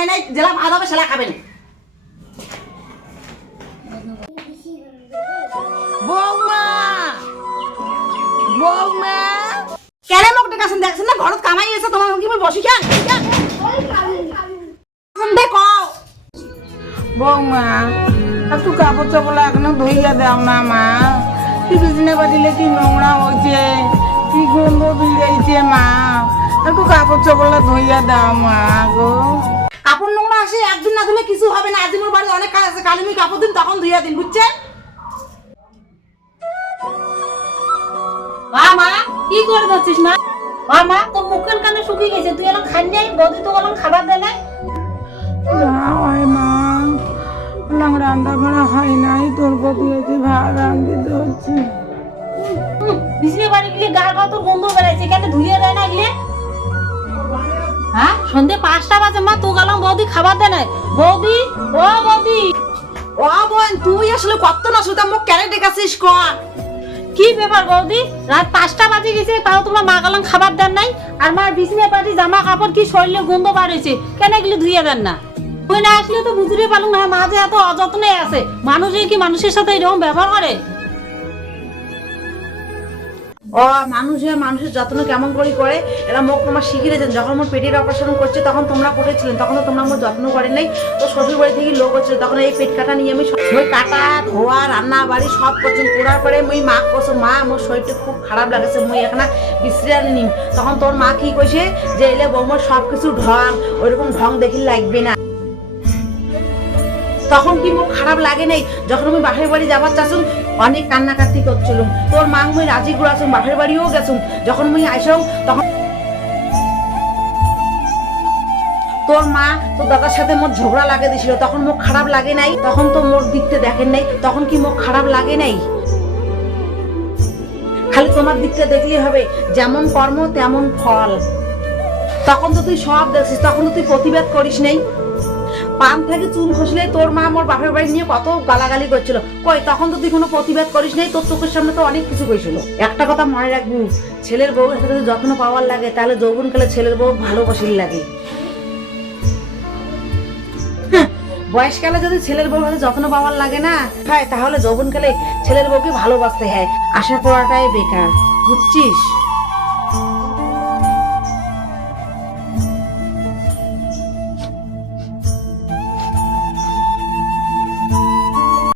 হয় নাই, জেলা ভাত হবে সেলা খাবেন। বৌমা বৌমা কেন লোক ডেকাছেন? দেখছেন না ঘরত কামাই এসে তোমার কি বসি খান দেখো। বৌমা একটু কাপড় চাপড় এখনো ধুইয়া দাও না মা। কি বিছনে বাজিলে কি নোংরা হয়েছে, কি গন্ধ বেরিয়েছে মা। একটু কাপড় চাপড় ধুইয়া দাও মা গো। কাপড় নোংরা আসে একদিন না ধুলে কিছু হবে না। আজিমুর বাড়ি অনেক কাজ আছে, কালি আমি কাপড় দিন তখন ধুইয়া দিন, বুঝছেন? মা কি করে যাচ্ছিস মা? মা তোর মুখের কানে শুকিয়ে গেছে, তুই এলাম খান যাই, বৌদি তো বললাম খাবার দে নাই। না হয় মা, রান্না বান্না হয় নাই, তোর দিয়েছি ভাত রান্ধিতে হচ্ছে। বিছনে বাড়ি গিয়ে গাল গাল তোর গন্ধ বেড়াইছে, কেন ধুইয়ে দেয় না গিয়ে? হ্যাঁ সন্ধ্যে 5টা বাজে মা, তো গেলাম বৌদি খাবার দে নাই। বৌদি ও বৌদি। ও বোন তুই আসলে কত না শুধু মুখ কেন ডেকাছিস কর? কি ব্যাপার বৌদি, রাত 5টা বাজে গেছে তাও তোমরা মা গেলাম খাবার দেন নাই? আর মার বিছনে পাটি জামা কাপড় কি শরীরে গন্ধ বার হয়েছে, কেন এগুলো ধুইয়ে দেন না? তুই না আসলে তো বুঝতে পারলাম না মা যে এত অযত্নে আছে। মানুষের কি মানুষের সাথে এরকম ব্যবহার করে? ও মানুষের যত্ন কেমন করে এরা মুখ তোমার শিখিয়েছেন। যখন মোর পেটের অপারেশন করছে তখন তোমরা করেছিলেন, তখন তো তোমরা মোর যত্ন করেন নাই। তো শ্বশুর বাড়ি থেকে লোক হচ্ছিল, তখন এই পেট কাটা নিয়ে আমি ওই কাটা ধোয়া রান্না বাড়ি সব করছেন। করার পরে মুই মা করছো, মা মোর শরীরটা খুব খারাপ লাগেছে, মুই এখন বিশ্রাম নিম। তখন তোর মা কি কইছে যে এলে বৌমার সব কিছু ঢং, ওইরকম ঢং দেখি লাগবে না। তখন কি মুখ খারাপ লাগে নাই? যখন আমি বাপের বাড়ি যাবার চাচ্ছুন অনেক কান্নাকাটি করছিলাম, তোর মা মুই রাজি ঘুরাছুন, বাপের বাড়িও গেছুন। যখন মুই আইসং তখন তোর মা তোর দাদার সাথে মোর ঝগড়া লাগে দিছিল, তখন মুখ খারাপ লাগে নাই? তখন তো মোর দিকতে দেখেন নাই, তখন কি মুখ খারাপ লাগে নাই? খালি তোমার দিকটা দেখলেই হবে, যেমন কর্ম তেমন ফল। তখন তো তুই সব দেখছিস, তখন তো তুই প্রতিবাদ করিস নাই। পান থেকে চুল খসলে তোর মা মোর বাপের বাড়ি নিয়ে কত গালাগালি করছিল, কই তখন তো তুই কোনো প্রতিবাদ করিস নাই? তোর চোখের সামনে তো অনেক কিছু কইছিল। একটা কথা মনে রাখবি, ছেলের বউ সাথে যদি যত্ন পাওয়ার লাগে তাহলে যৌবনকালে ছেলের বউ ভালোবাসির লাগে। বয়সকালে যদি ছেলের বউ হাতে যত্ন পাওয়ার লাগে না হয়, তাহলে যৌবনকালে ছেলের বউকে ভালোবাসতে হয়। আশা করাটাই বেকার, বুঝছিস?